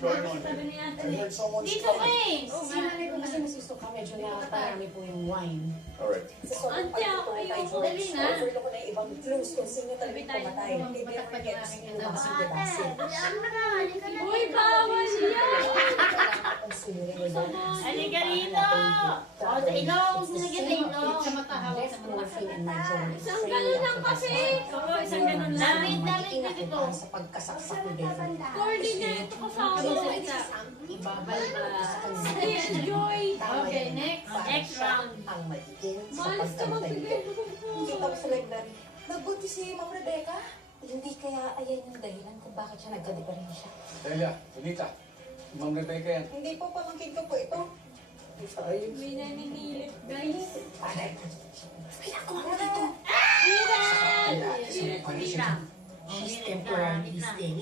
going on? Sabi niya, I heard someone's dito ka crying. eh! Sinanay ko kasi nasusuka, medyo nakarami po yung wine. Alright. Ante ako, ayoko, dali na. Overlook ko na yung ibang clues kung sino talaga yung pumatay. Hindi never gets yung nakasigasin. Uy, bawal siya! Halika rito! O, sa ilong, sinagyan sa ilong. Sa mata, hawak sa mata. Isang ganun lang kasi! Oo, isang ganun lang. Damit dito. Sa pagkasaksak ko din. Cordy niya ito kasama. Ibabal ba? Sige, enjoy! Okay, next. Next round. Ang magiging sa Malas ka magbigay. Kita ko sa library. Nagbuti si Ma'am Rebecca. Hindi kaya ayan yung dahilan kung bakit siya nagka-diferensya. Delia, Bonita. Ma'am Rebecca yan. Hindi po, pamangkin ko po ito. May naninilit, guys. Aray. Kaya ko ako dito. Mira! She's temporarily staying